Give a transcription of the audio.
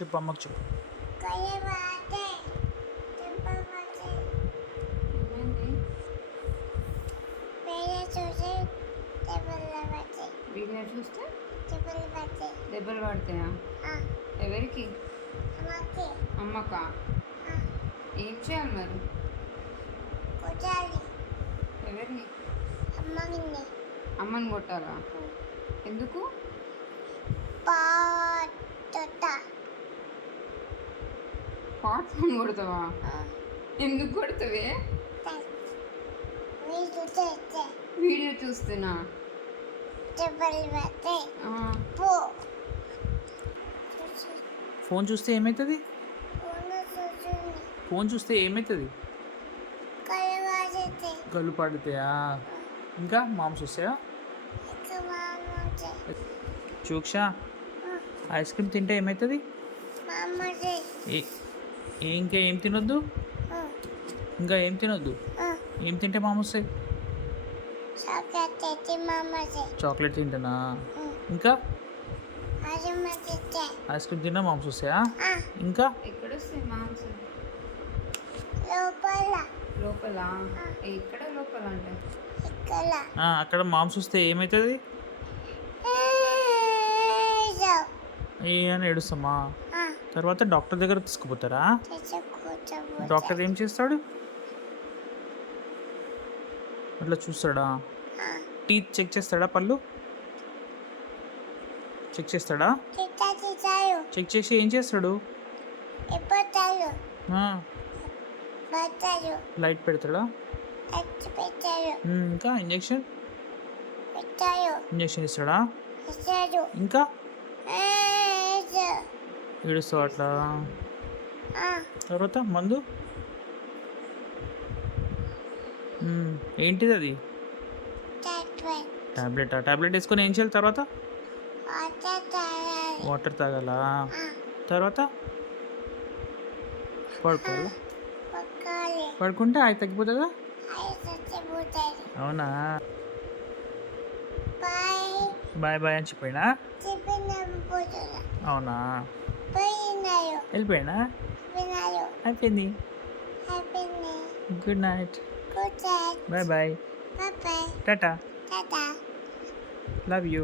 చెప్పు అమ్మకు చెప్పు. వీడియో చూస్తే దెబ్బలు పడతాయా? ఎవరికి? అమ్మకా? ఏం చేయాలి మరి? ఎవరిని? అమ్మని కొట్టాలా? ఎందుకు? పాటని కొడతావా? ఎందుకు కొడతావే? వీడియో చూస్తున్నా. ఫోన్ చూస్తే ఏమవుతుంది? ఫోన్ చూస్తే ఏమవుతుంది? కళ్ళు పడతాయా? ఇంకా మామ్స్ వస్తాయా? చూక్ష, ఐస్ క్రీమ్ తింటే ఏమవుతుంది? ఇంకా ఏం తినొద్దు? ఇంకా ఏం తినొద్దు? ఏం తింటే మామ్స్ వస్తాయి? చాక్లెట్ తింటానా? ఇంకా ఐస్ క్రీమ్ తిన్నా మామ్స్ వస్తాయా? ఇంకా ఎక్కడ వస్తాయి మామ్స్? లోపల. ఎక్కడ లోపల అంటే అక్కడ మామ్స్ వస్తే ఏమవుతుంది? ఏ అని ఏడుస్తామా? తర్వాత డాక్టర్ దగ్గర తీసుకుపోతారా? డాక్టర్ ఏం చేస్తాడు? అట్లా చూస్తాడా? టీత్ చెక్ చేస్తాడా? పళ్ళు చెక్ చేస్తాడా? చెక్ చేసి ఏం చేస్తాడు? లైట్ పెడతాడా? ఇంకా ఇంజెక్షన్ ఇస్తాడా? ఇంకా ఏడుస్తావు అట్లా? తర్వాత మందు ఏంటిది అది? టాబ్లెట్ వేసుకొని ఏం చేయాలి తర్వాత? వాటర్ తాగాల. తర్వాత పడుకోవాలా? పడుకుంటే అది తగ్గిపోతుందా? అవునా? బాయ్ బాయ్ అని చెప్పినా? అవునా? వెళ్ళిపోయినా? అయిపోయింది. Good night. Bye bye. Tata. Love you.